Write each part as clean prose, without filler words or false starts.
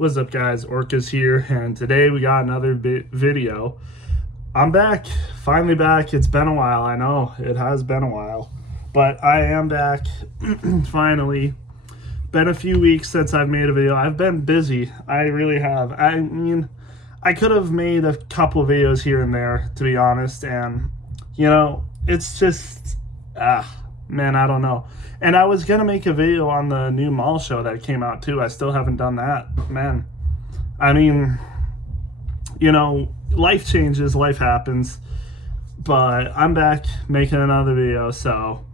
What's up, guys? Orcas here, and today we got another video. I'm back, finally back. It's been a while, I know, it has been a while, but I am back, finally. Been a few weeks since I've made a video. I've been busy, I really have. I mean, I could have made a couple videos here and there, to be honest, and, it's just, man, I don't know. And I was going to make a video on the new mall show that came out, too. I still haven't done that. Man, I mean, life changes, life happens. But I'm back making another video, so,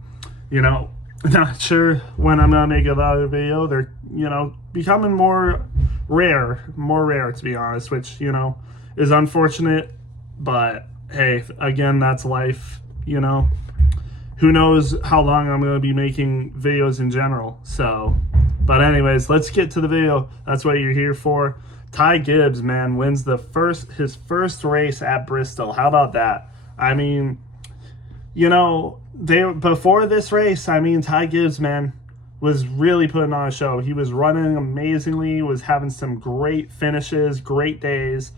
not sure when I'm going to make another video. They're, becoming more rare, to be honest, which, is unfortunate. But, hey, again, that's life, Who knows how long I'm going to be making videos in general. So, but anyways, let's get to the video. That's what you're here for. Ty Gibbs, man, wins his first race at Bristol. How about that? I mean, before this race, Ty Gibbs, man, was really putting on a show. He was running amazingly, was having some great finishes, great days.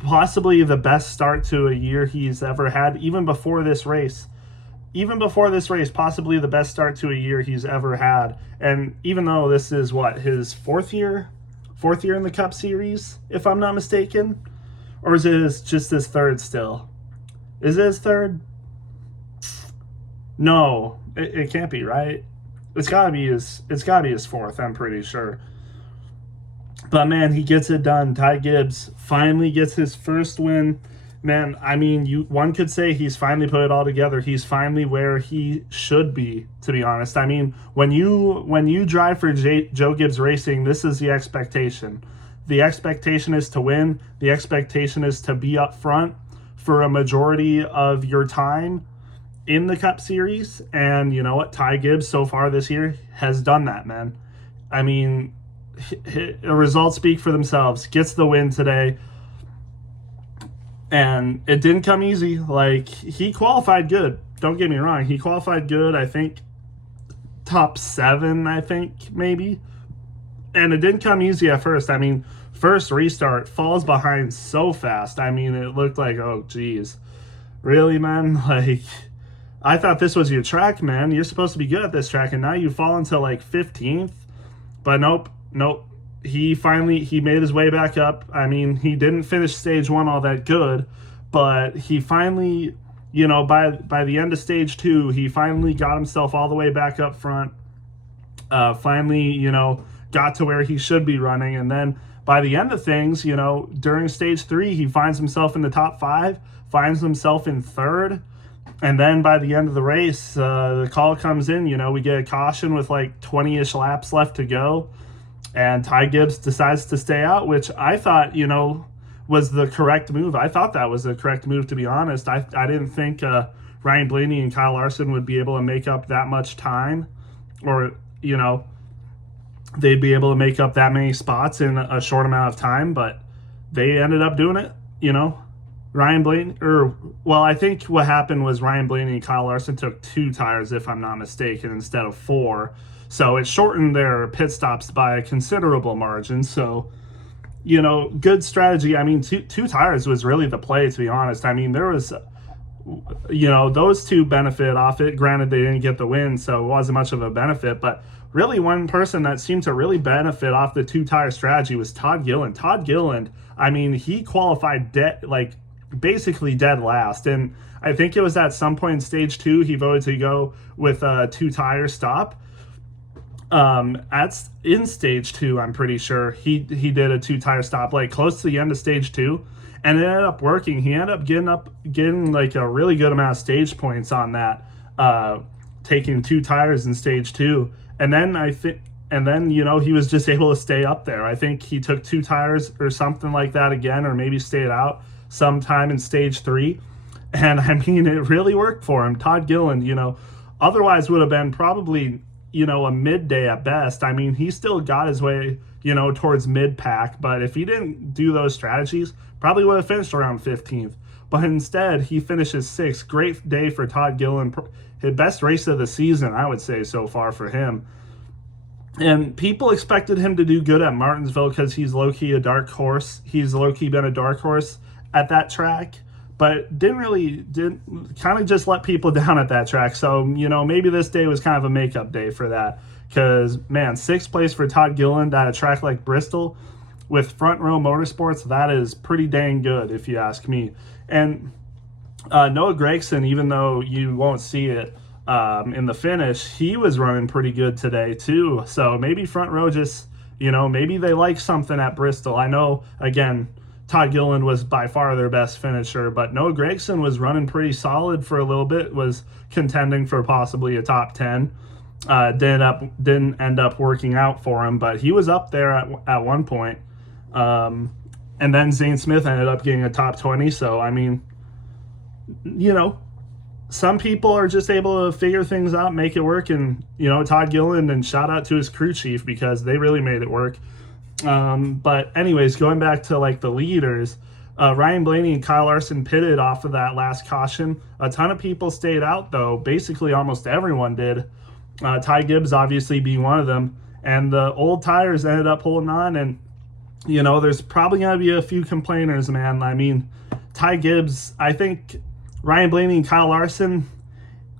Possibly the best start to a year he's ever had, even before this race, possibly the best start to a year he's ever had. And even though this is his fourth year in the Cup Series, if I'm not mistaken, or is it just his third still? Is it his third? No, it can't be, right? It's gotta be his fourth, I'm pretty sure. But, man, he gets it done. Ty Gibbs finally gets his first win. Man, one could say he's finally put it all together. He's finally where he should be, to be honest. When you drive for Joe Gibbs Racing, this is the expectation. The expectation is to win. The expectation is to be up front for a majority of your time in the Cup Series. And you know what? Ty Gibbs, so far this year, has done that, man. The results speak for themselves. Gets the win today, and it didn't come easy. He qualified good, don't get me wrong, he qualified good. I think top 7, maybe, and it didn't come easy at first. First restart, falls behind so fast. It looked like, oh geez, really, man? I thought this was your track, man. You're supposed to be good at this track, and now you fall into 15th. But nope. He made his way back up. He didn't finish stage 1 all that good, but he finally, by the end of stage 2, he finally got himself all the way back up front. Finally, got to where he should be running. And then by the end of things, during stage 3, he finds himself in the top 5, finds himself in 3rd. And then by the end of the race, the call comes in. We get a caution with 20-ish laps left to go. And Ty Gibbs decides to stay out, which I thought, was the correct move. I thought that was the correct move, to be honest. I didn't think Ryan Blaney and Kyle Larson would be able to make up that much time, or, they'd be able to make up that many spots in a short amount of time, but they ended up doing it, Ryan Blaney, I think what happened was Ryan Blaney and Kyle Larson took 2 tires, if I'm not mistaken, instead of 4. So it shortened their pit stops by a considerable margin. So, good strategy. Two tires was really the play, to be honest. There was, those two benefit off it. Granted, they didn't get the win, so it wasn't much of a benefit. But really, one person that seemed to really benefit off the 2-tire strategy was Todd Gilliland. Todd Gilliland, he qualified basically dead last. And I think it was at some point in stage 2, he voted to go with a 2-tire stop. In stage 2, I'm pretty sure he did a 2-tire stop, close to the end of stage 2, and it ended up working. He ended up getting a really good amount of stage points on that, taking 2 tires in stage 2. And then he was just able to stay up there. I think he took 2 tires or something like that again, or maybe stayed out sometime in stage 3. And it really worked for him. Todd Gilliland, otherwise would have been probably, a midday at best. He still got his way, towards mid-pack, but if he didn't do those strategies, probably would have finished around 15th. But instead, he finishes 6th. Great day for Todd Gilliland. His best race of the season, I would say, so far for him. And people expected him to do good at Martinsville because he's low-key a dark horse. He's low-key been a dark horse at that track, but didn't kind of just let people down at that track. So, maybe this day was kind of a makeup day for that. Because, man, 6th place for Todd Gilliland at a track like Bristol with Front Row Motorsports, that is pretty dang good, if you ask me. And Noah Gragson, even though you won't see it in the finish, he was running pretty good today too. So maybe Front Row just, maybe they like something at Bristol. I know, again, Todd Gilliland was by far their best finisher, but Noah Gragson was running pretty solid for a little bit, was contending for possibly a top 10. Didn't end up working out for him, but he was up there at one point. And then Zane Smith ended up getting a top 20. So, I mean, some people are just able to figure things out, make it work. And, Todd Gilliland, and shout out to his crew chief because they really made it work. But anyways, going back to like the leaders, Ryan Blaney and Kyle Larson pitted off of that last caution. A ton of people stayed out though. Basically almost everyone did. Ty Gibbs obviously being one of them. And the old tires ended up holding on. And, there's probably going to be a few complainers, man. I mean, Ty Gibbs, I think Ryan Blaney and Kyle Larson,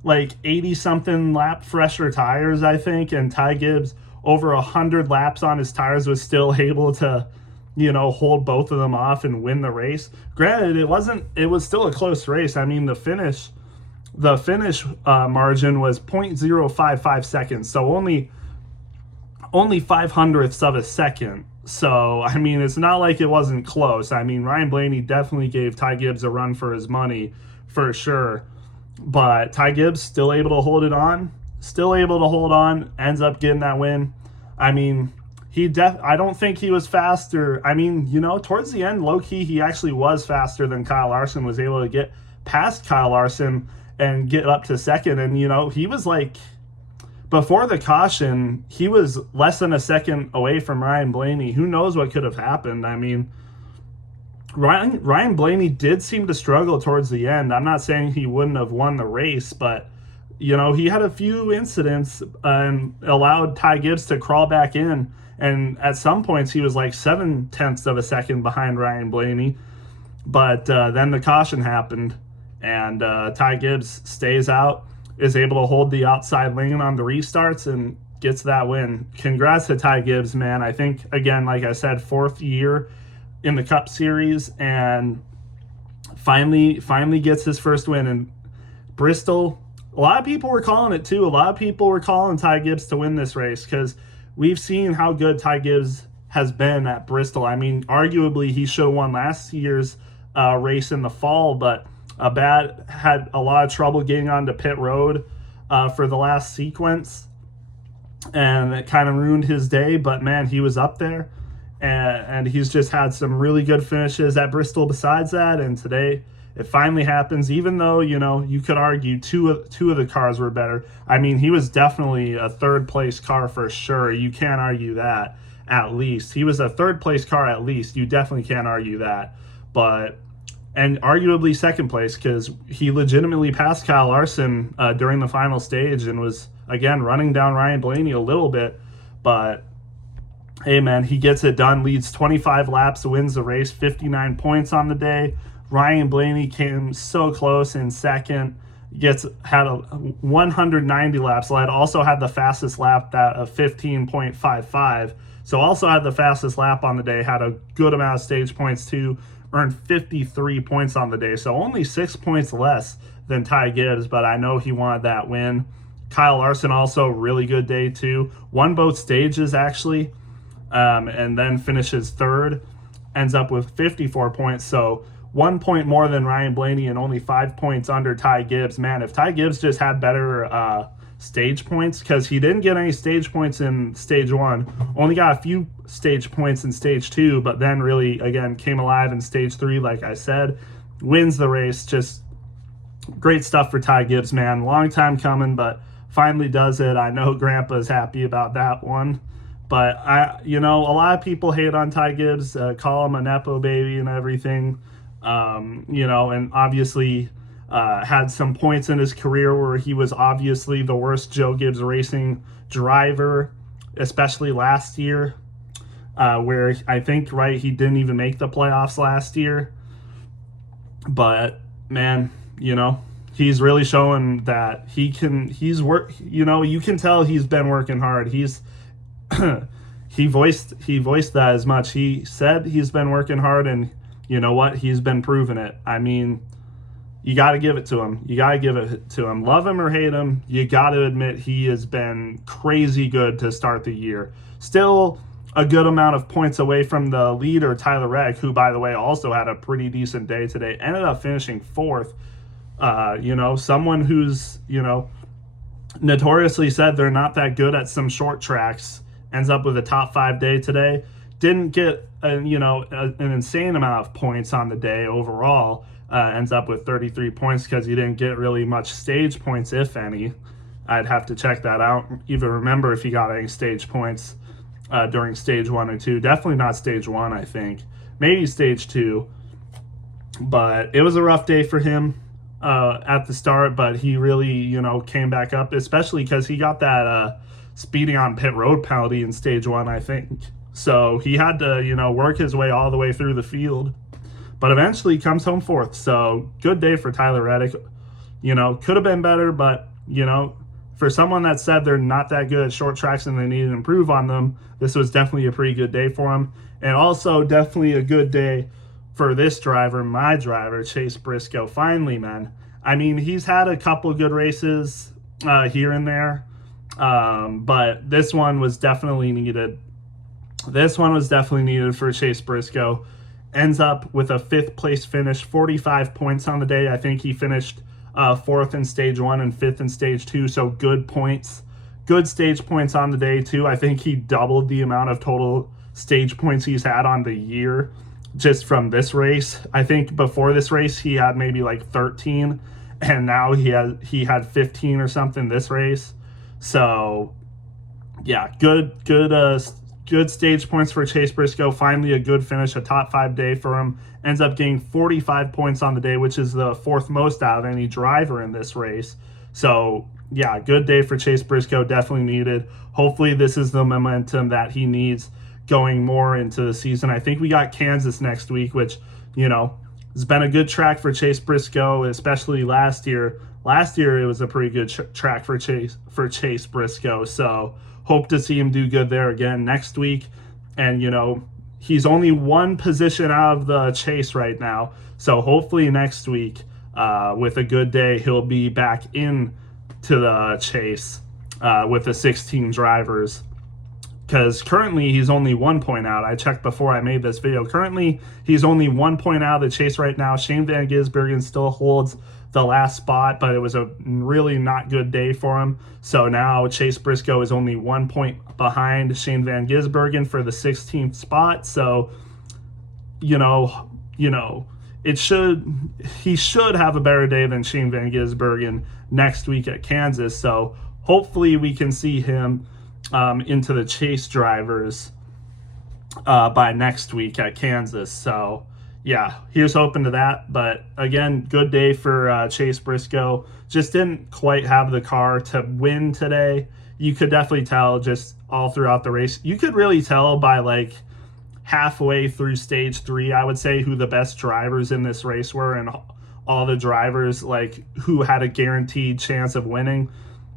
like 80-something lap fresher tires, I think. And Ty Gibbs, over 100 laps on his tires, was still able to, hold both of them off and win the race. Granted, it was still a close race. I mean, the finish margin was 0.055 seconds, so only 500ths of a second. So, I mean, it's not like it wasn't close. I mean, Ryan Blaney definitely gave Ty Gibbs a run for his money, for sure. But Ty Gibbs still able to hold on, ends up getting that win. I mean, I don't think he was faster. I mean, towards the end, low-key, he actually was faster than Kyle Larson, was able to get past Kyle Larson and get up to second. And, he was like, before the caution, he was less than a second away from Ryan Blaney. Who knows what could have happened? I mean, Ryan Blaney did seem to struggle towards the end. I'm not saying he wouldn't have won the race, but, he had a few incidents and allowed Ty Gibbs to crawl back in. And at some points, he was like 0.7 of a second behind Ryan Blaney. But then the caution happened, and Ty Gibbs stays out, is able to hold the outside lane on the restarts, and gets that win. Congrats to Ty Gibbs, man. I think, again, like I said, 4th year in the Cup Series, and finally gets his first win. And Bristol, a lot of people were calling it too. A lot of people were calling Ty Gibbs to win this race because we've seen how good Ty Gibbs has been at Bristol. I mean, arguably he should have won last year's race in the fall, but had a lot of trouble getting onto pit road for the last sequence, and it kind of ruined his day. But man, he was up there, and he's just had some really good finishes at Bristol besides that. And today it finally happens, even though you could argue two of the cars were better. I mean, he was definitely a 3rd place car for sure. You can't argue that. At least he was a 3rd place car. At least you definitely can't argue that. And arguably 2nd place, because he legitimately passed Kyle Larson during the final stage and was, again, running down Ryan Blaney a little bit. But, hey, man, he gets it done, leads 25 laps, wins the race, 59 points on the day. Ryan Blaney came so close in 2nd, had 190 laps led, also had the fastest lap, that of 15.55. So also had the fastest lap on the day, had a good amount of stage points too, earned 53 points on the day, so only 6 points less than Ty Gibbs, but I know he wanted that win. Kyle Larson also, really good day too. Won both stages actually, and then finishes 3rd, ends up with 54 points, so 1 point more than Ryan Blaney and only 5 points under Ty Gibbs. Man, if Ty Gibbs just had better stage points, because he didn't get any stage points in stage 1, only got a few stage points in stage 2, but then really, again, came alive in stage 3, like I said, wins the race. Just great stuff for Ty Gibbs, man. Long time coming, but finally does it. I know Grandpa's happy about that one, but a lot of people hate on Ty Gibbs, call him a Nepo baby and everything, and obviously had some points in his career where he was obviously the worst Joe Gibbs Racing driver especially last year, where I think, right, he didn't even make the playoffs last year. But, man, he's really showing that you can tell he's been working hard. He voiced that as much. He said he's been working hard, and you know what? He's been proving it. I mean, you got to give it to him. You got to give it to him. Love him or hate him, you got to admit he has been crazy good to start the year. Still a good amount of points away from the leader, Tyler Reddick, who, by the way, also had a pretty decent day today. Ended up finishing fourth. Someone who's, notoriously said they're not that good at some short tracks, ends up with a top 5 day today. Didn't get, an insane amount of points on the day overall. Ends up with 33 points because he didn't get really much stage points, if any. I'd have to check that out. Even remember if he got any stage points during stage 1 or 2. Definitely not stage 1, I think. Maybe stage 2. But it was a rough day for him at the start, but he really, came back up, especially because he got that speeding on pit road penalty in stage 1, I think. So he had to, work his way all the way through the field. But eventually comes home fourth. So good day for Tyler Reddick. Could have been better, but, for someone that said they're not that good at short tracks and they need to improve on them, this was definitely a pretty good day for him. And also definitely a good day for this driver, my driver, Chase Briscoe. Finally, man. I mean, he's had a couple good races here and there, but this one was definitely needed. This one was definitely needed for Chase Briscoe. Ends up with a 5th place finish, 45 points on the day. I think he finished 4th in stage 1 and 5th in stage 2, so good points. Good stage points on the day, too. I think he doubled the amount of total stage points he's had on the year just from this race. I think before this race he had maybe like 13, and now he had 15 or something this race. So yeah, good stage points for Chase Briscoe. Finally a good finish, a top 5 day for him. Ends up getting 45 points on the day, which is the 4th most out of any driver in this race. So yeah, good day for Chase Briscoe, definitely needed. Hopefully this is the momentum that he needs going more into the season. I think we got Kansas next week, which, has been a good track for Chase Briscoe, especially last year. Last year it was a pretty good track for Chase Briscoe. So hope to see him do good there again next week. And, he's only one position out of the chase right now. So hopefully next week, with a good day, he'll be back in to the chase with the 16 drivers. Because currently he's only 1 point out. I checked before I made this video. Currently he's only 1 point out of the chase right now. Shane Van Gisbergen still holds the last spot, but it was a really not good day for him. So now Chase Briscoe is only 1 point behind Shane Van Gisbergen for the 16th spot. So, he should have a better day than Shane Van Gisbergen next week at Kansas. So hopefully we can see him into the chase drivers by next week at Kansas. So yeah, here's hoping to that. But again, good day for Chase Briscoe. Just didn't quite have the car to win today. You could definitely tell just all throughout the race. You could really tell by like halfway through stage 3, I would say, who the best drivers in this race were, and all the drivers like who had a guaranteed chance of winning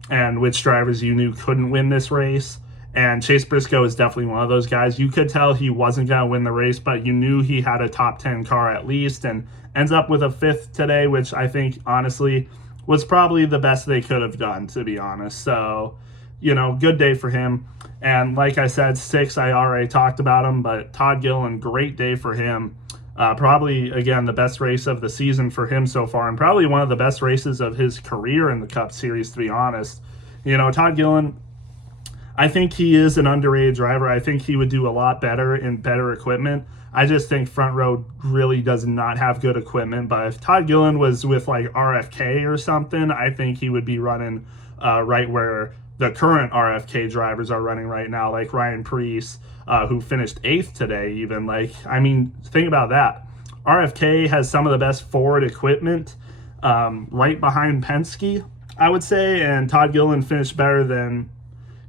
and which drivers you knew couldn't win this race. And Chase Briscoe is definitely one of those guys. You could tell he wasn't going to win the race, but you knew he had a top 10 car at least, and ends up with a 5th today, which I think, honestly, was probably the best they could have done, to be honest. So, good day for him. And like I said, 6, I already talked about him, but Todd Gilliland, great day for him. Probably, again, the best race of the season for him so far, and probably one of the best races of his career in the Cup Series, to be honest. Todd Gilliland, I think he is an underrated driver. I think he would do a lot better in better equipment. I just think Front Row really does not have good equipment. But if Todd Gilliland was with like RFK or something, I think he would be running right where the current RFK drivers are running right now, like Ryan Preece, who finished 8th today even. Think about that. RFK has some of the best forward equipment right behind Penske, I would say, and Todd Gilliland finished better than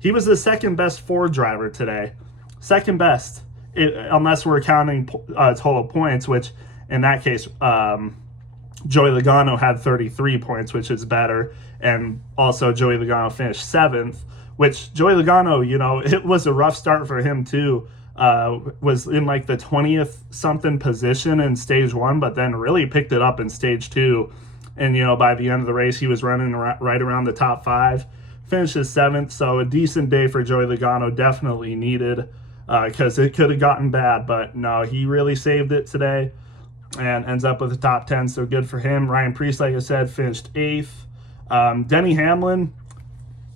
He was the second best Ford driver today. Second best, unless we're counting total points, which in that case, Joey Logano had 33 points, which is better. And also Joey Logano finished 7th, which Joey Logano, it was a rough start for him too. Was in like the 20th something position in stage 1, but then really picked it up in stage 2. And, by the end of the race, he was running right around the top 5. Finishes 7th, so a decent day for Joey Logano, definitely needed, because it could have gotten bad. But no, he really saved it today and ends up with the top 10, so good for him. Ryan Preece, like I said, finished 8th. Denny Hamlin,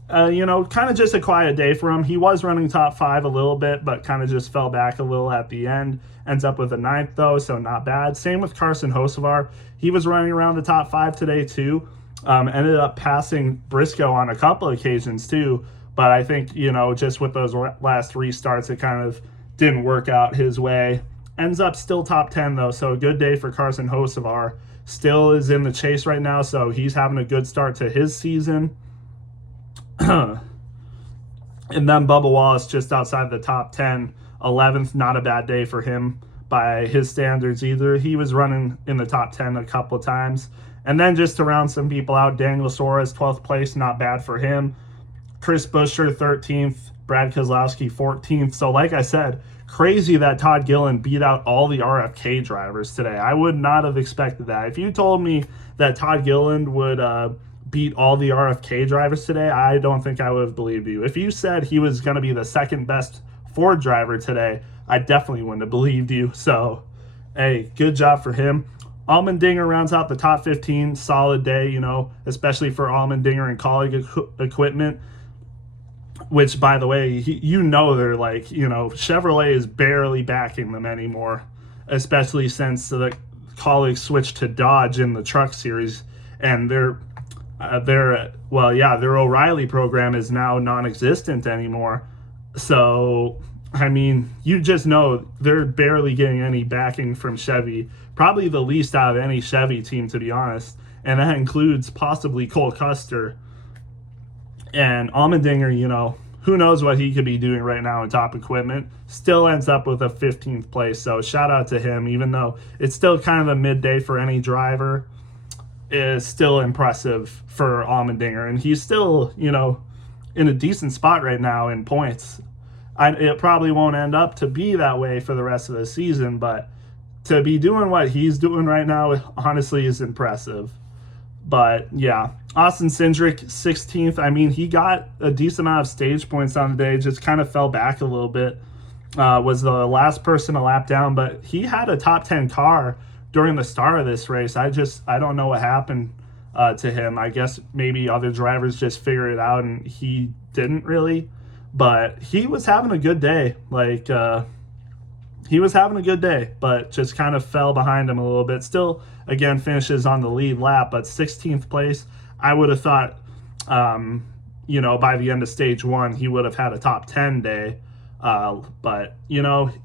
kind of just a quiet day for him. He was running top 5 a little bit, but kind of just fell back a little at the end. Ends up with a 9th, though, so not bad. Same with Carson Hocevar. He was running around the top 5 today, too. Ended up passing Briscoe on a couple occasions, too. But I think, just with those last restarts, it kind of didn't work out his way. Ends up still top 10, though, so a good day for Carson Hocevar. Still is in the chase right now, so he's having a good start to his season. And then Bubba Wallace just outside the top 10, 11th, not a bad day for him by his standards either. He was running in the top 10 a couple times. And then just to round some people out, Daniel Suarez, 12th place, not bad for him. Chris Buescher, 13th. Brad Keselowski, 14th. So like I said, crazy that Todd Gilliland beat out all the RFK drivers today. I would not have expected that. If you told me that Todd Gilliland would beat all the RFK drivers today, I don't think I would have believed you. If you said he was going to be the second best Ford driver today, I definitely wouldn't have believed you. So, hey, good job for him. Allmendinger rounds out the top 15. Solid day, especially for Allmendinger and Colleague equipment. Which, by the way, they're like, Chevrolet is barely backing them anymore, especially since the Colleague switched to Dodge in the Truck Series, and their O'Reilly program is now non-existent anymore. So, I mean, you just know they're barely getting any backing from Chevy, probably the least out of any Chevy team, to be honest, and that includes possibly Cole Custer. And Allmendinger, who knows what he could be doing right now in top equipment, still ends up with a 15th place. So shout out to him, even though it's still kind of a midday for any driver. Is still impressive for Allmendinger. And he's still, in a decent spot right now in points. It probably won't end up to be that way for the rest of the season, but to be doing what he's doing right now, honestly, is impressive. But yeah, Austin Cindric, 16th. I mean, he got a decent amount of stage points on the day, just kind of fell back a little bit. Was the last person a lap down, but he had a top 10 car during the start of this race. I don't know what happened to him. I guess maybe other drivers just figured it out and he didn't really. But he was having a good day. He was having a good day, but just kind of fell behind him a little bit. Still, again, finishes on the lead lap, but 16th place. I would have thought, by the end of stage 1, he would have had a top 10 day. But,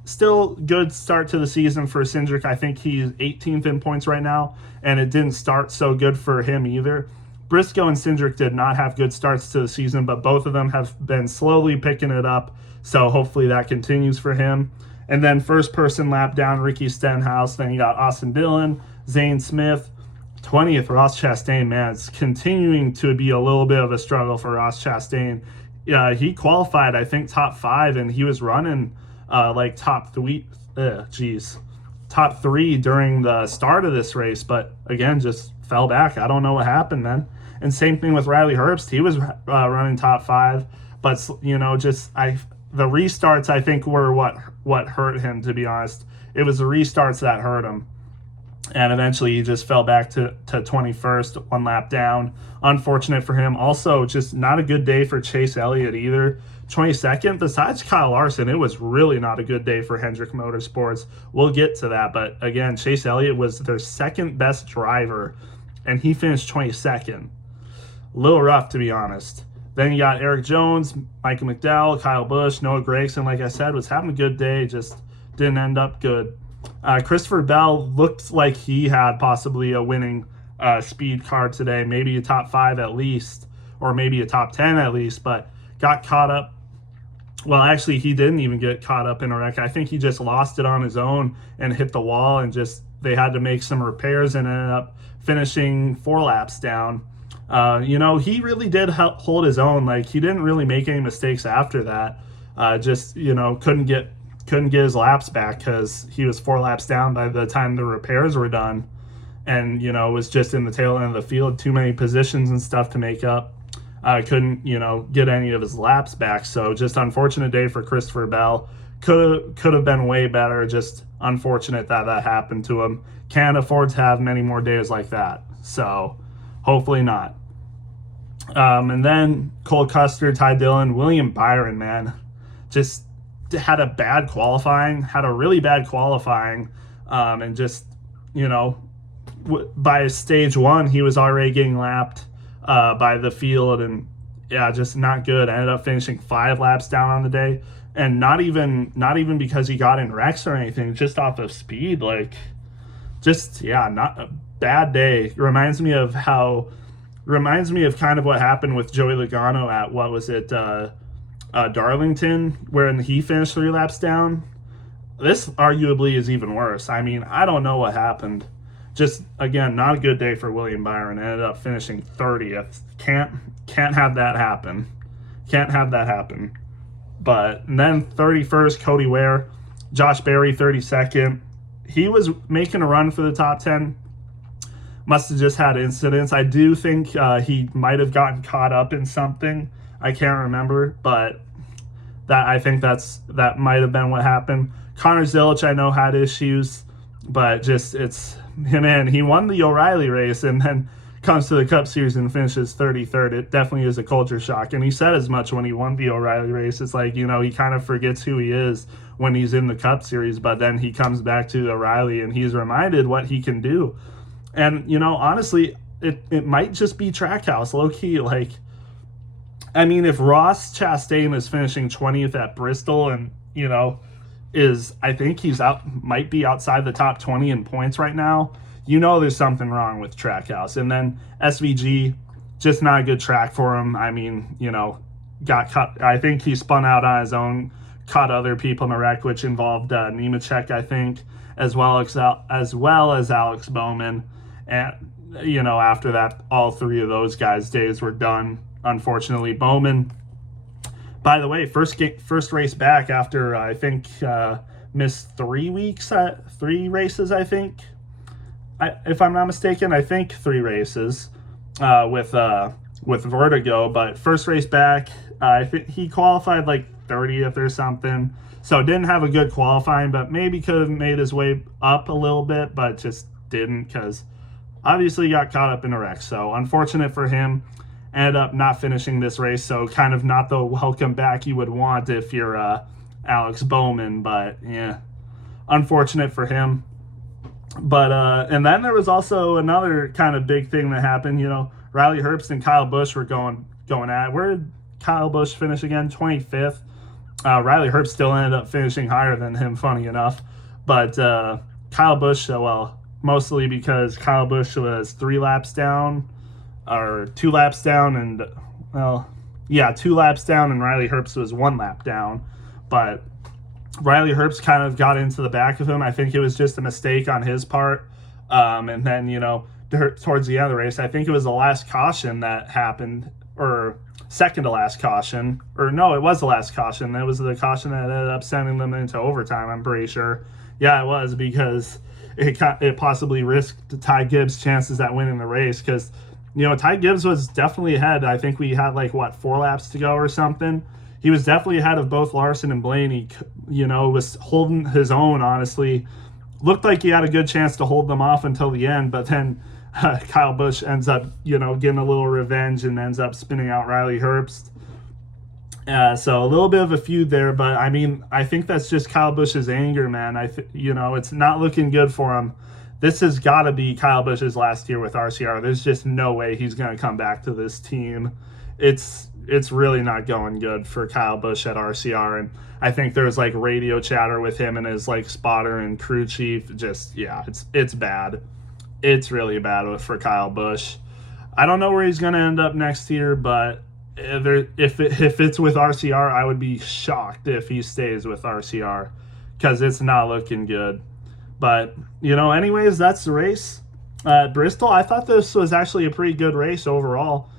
still good start to the season for Cindric. I think he's 18th in points right now, and it didn't start so good for him either. Briscoe and Cindric did not have good starts to the season, but both of them have been slowly picking it up, so hopefully that continues for him. And then first person lap down, Ricky Stenhouse. Then you got Austin Dillon, Zane Smith, 20th, Ross Chastain. Man, it's continuing to be a little bit of a struggle for Ross Chastain. He qualified, I think, top 5, and he was running top 3 during the start of this race, but again, just fell back. I don't know what happened, man. And same thing with Riley Herbst. He was running top 5, but the restarts, I think, were what hurt him, to be honest. It was the restarts that hurt him. And eventually he just fell back to 21st, 1 lap down. Unfortunate for him. Also, just not a good day for Chase Elliott either. 22nd, besides Kyle Larson, it was really not a good day for Hendrick Motorsports. We'll get to that. But again, Chase Elliott was their second best driver, and he finished 22nd. A little rough, to be honest. Then you got Eric Jones, Michael McDowell, Kyle Busch, Noah Gragson, like I said, was having a good day, just didn't end up good. Christopher Bell looked like he had possibly a winning speed car today, maybe a top 5 at least, or maybe a top 10 at least, but got caught up. Well, actually, he didn't even get caught up in a wreck. I think he just lost it on his own and hit the wall, and just they had to make some repairs and ended up finishing 4 laps down. He really did hold his own. Like, he didn't really make any mistakes after that. Just couldn't get his laps back because he was 4 laps down by the time the repairs were done, and was just in the tail end of the field. Too many positions and stuff to make up. Couldn't get any of his laps back. So just unfortunate day for Christopher Bell. Could have been way better. Just unfortunate that happened to him. Can't afford to have many more days like that. So hopefully not. And then Cole Custer, Ty Dillon, William Byron, man, just had a really bad qualifying, and just by stage 1 he was already getting lapped by the field, and just not good. Ended up finishing 5 laps down on the day, and not even because he got in wrecks or anything, just off of speed. Like, not a bad day. Reminds me of kind of what happened with Joey Logano at, what was it, Darlington, when he finished 3 laps down. This arguably is even worse. I mean, I don't know what happened. Just, again, not a good day for William Byron. Ended up finishing 30th. Can't have that happen. Can't have that happen. But and then 31st, Cody Ware. Josh Berry, 32nd. He was making a run for the top 10. Must have just had incidents. I do think he might have gotten caught up in something. I can't remember, but I think that might have been what happened. Connor Zilic, I know, had issues, but just it's him, and he won the O'Reilly race and then comes to the Cup Series and finishes 33rd. It definitely is a culture shock, and he said as much when he won the O'Reilly race. It's like, he kind of forgets who he is when he's in the Cup Series, but then he comes back to O'Reilly and he's reminded what he can do. And, honestly, it might just be Trackhouse, low-key. Like, I mean, if Ross Chastain is finishing 20th at Bristol and, I think might be outside the top 20 in points right now, there's something wrong with Trackhouse. And then SVG, just not a good track for him. I mean, got cut. I think he spun out on his own, caught other people in a wreck, which involved Nemechek, I think, as well as Alex Bowman. And, after that, all 3 of those guys' days were done. Unfortunately, Bowman, by the way, first race back after, I think, missed 3 races, I think. If I'm not mistaken, I think 3 races with Vertigo. But first race back, I think he qualified like 30th or something. So didn't have a good qualifying, but maybe could have made his way up a little bit, but just didn't, because obviously he got caught up in a wreck. So unfortunate for him. Ended up not finishing this race, so kind of not the welcome back you would want if you're Alex Bowman, but yeah, unfortunate for him. But and then there was also another kind of big thing that happened. Riley Herbst and Kyle Busch were going at. Where did Kyle Busch finish again? 25th. Riley Herbst still ended up finishing higher than him, funny enough. But Kyle Busch, mostly because Kyle Busch was 3 laps down, or 2 laps down, and 2 laps down, and Riley Herbst was 1 lap down. But Riley Herbst kind of got into the back of him. I think it was just a mistake on his part. And then, towards the end of the race, I think it was the last caution that happened, or second to last caution, or no, it was the last caution. It was the caution that ended up sending them into overtime, I'm pretty sure. Yeah, it was, because it possibly risked Ty Gibbs' chances at winning the race, because Ty Gibbs was definitely ahead. I think we had 4 laps to go or something. He was definitely ahead of both Larson and Blaney. Was holding his own, honestly. Looked like he had a good chance to hold them off until the end, but then Kyle Busch ends up, getting a little revenge and ends up spinning out Riley Herbst. So a little bit of a feud there, but I mean, I think that's just Kyle Busch's anger, man. It's not looking good for him. This has got to be Kyle Busch's last year with RCR. There's just no way he's going to come back to this team. It's really not going good for Kyle Busch at RCR, and I think there's radio chatter with him and his spotter and crew chief. Just, yeah, it's bad. It's really bad for Kyle Busch. I don't know where he's going to end up next year, but If it's with RCR, I would be shocked if he stays with RCR because it's not looking good. But anyways, that's the race at Bristol. I thought this was actually a pretty good race overall.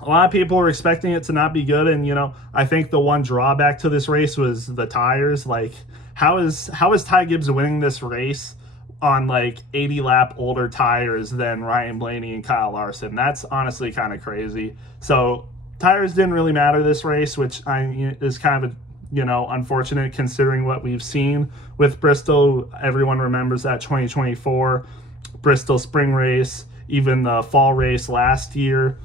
A lot of people were expecting it to not be good, and I think the one drawback to this race was the tires. Like, how is Ty Gibbs winning this race on like 80 lap older tires than Ryan Blaney and Kyle Larson? That's honestly kind of crazy. So tires didn't really matter this race, which is kind of unfortunate considering what we've seen with Bristol. Everyone remembers that 2024 Bristol spring race, even the fall race last year.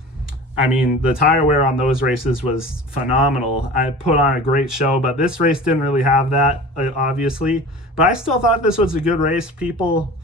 I mean, the tire wear on those races was phenomenal. I put on a great show, but this race didn't really have that, obviously. But I still thought this was a good race. People,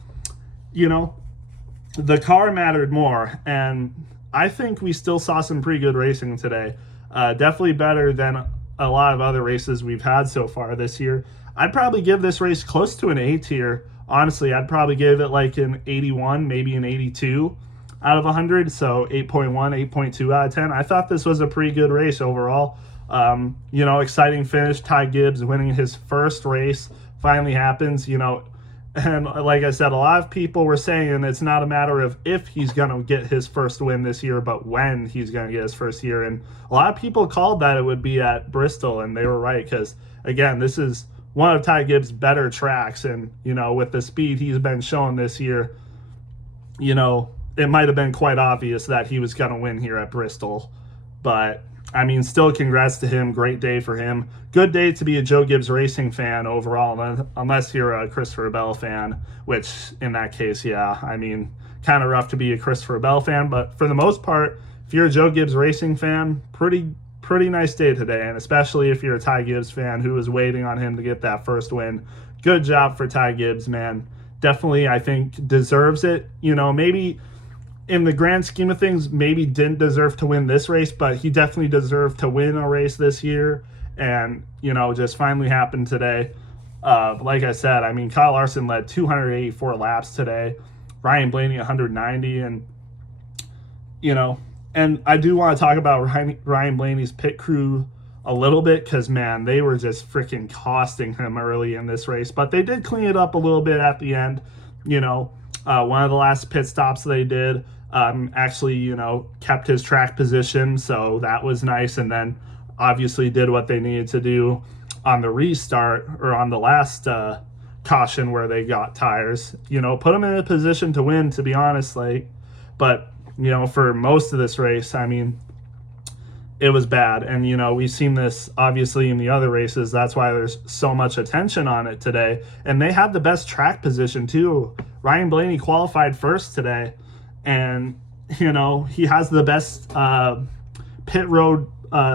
the car mattered more, and I think we still saw some pretty good racing today. Definitely better than a lot of other races we've had so far this year. I'd probably give this race close to an A tier. Honestly, I'd probably give it like an 81, maybe an 82 out of 100, so 8.1, 8.2 out of 10. I thought this was a pretty good race overall. Exciting finish. Ty Gibbs winning his first race finally happens, and like I said, a lot of people were saying it's not a matter of if he's going to get his first win this year, but when he's going to get his first year. And a lot of people called that it would be at Bristol, and they were right because, again, this is one of Ty Gibbs' better tracks, and, with the speed he's been showing this year, it might have been quite obvious that he was going to win here at Bristol. But, I mean, still congrats to him. Great day for him. Good day to be a Joe Gibbs Racing fan overall, unless you're a Christopher Bell fan, which in that case, yeah, I mean, kind of rough to be a Christopher Bell fan. But for the most part, if you're a Joe Gibbs Racing fan, pretty nice day today. And especially if you're a Ty Gibbs fan who was waiting on him to get that first win. Good job for Ty Gibbs, man. Definitely, I think, deserves it. Maybe in the grand scheme of things, maybe didn't deserve to win this race, but he definitely deserved to win a race this year, and, just finally happened today. Like I said, I mean, Kyle Larson led 284 laps today, Ryan Blaney 190, and, and I do want to talk about Ryan Blaney's pit crew a little bit because, man, they were just freaking costing him early in this race, but they did clean it up a little bit at the end. One of the last pit stops they did, actually, kept his track position, so that was nice, and then obviously did what they needed to do on the restart, or on the last caution where they got tires, put them in a position to win, to be honest, but, for most of this race, I mean, it was bad, and, we've seen this, obviously, in the other races. That's why there's so much attention on it today, and they had the best track position, too. Ryan Blaney qualified first today, and, he has the best pit road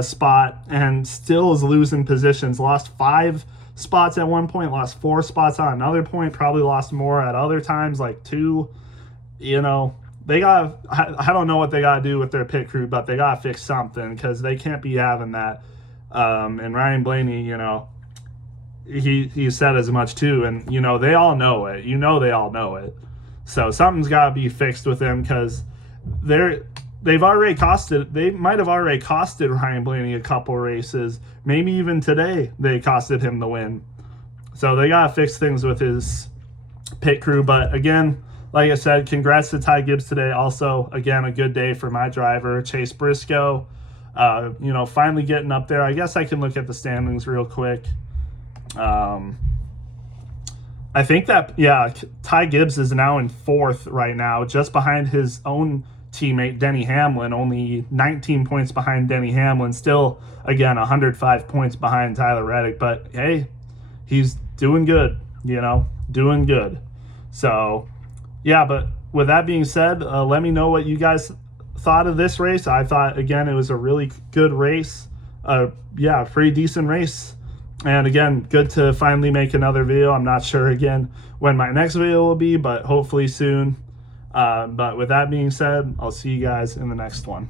spot and still is losing positions. Lost 5 spots at one point, lost 4 spots on another point, probably lost more at other times, like 2. They got, I don't know what they got to do with their pit crew, but they got to fix something because they can't be having that. And Ryan Blaney, he said as much too, and they all know it. They all know it. So something's got to be fixed with them because they might have already costed Ryan Blaney a couple races. Maybe even today they costed him the win. So they got to fix things with his pit crew. But again, like I said, congrats to Ty Gibbs today. Also, again, a good day for my driver, Chase Briscoe. Finally getting up there. I guess I can look at the standings real quick. I think that, Ty Gibbs is now in 4th right now, just behind his own teammate, Denny Hamlin, only 19 points behind Denny Hamlin. Still, again, 105 points behind Tyler Reddick. But, hey, he's doing good, doing good. So, yeah, but with that being said, let me know what you guys thought of this race. I thought, again, it was a really good race. Pretty decent race. And again, good to finally make another video. I'm not sure, again, when my next video will be, but hopefully soon. But with that being said, I'll see you guys in the next one.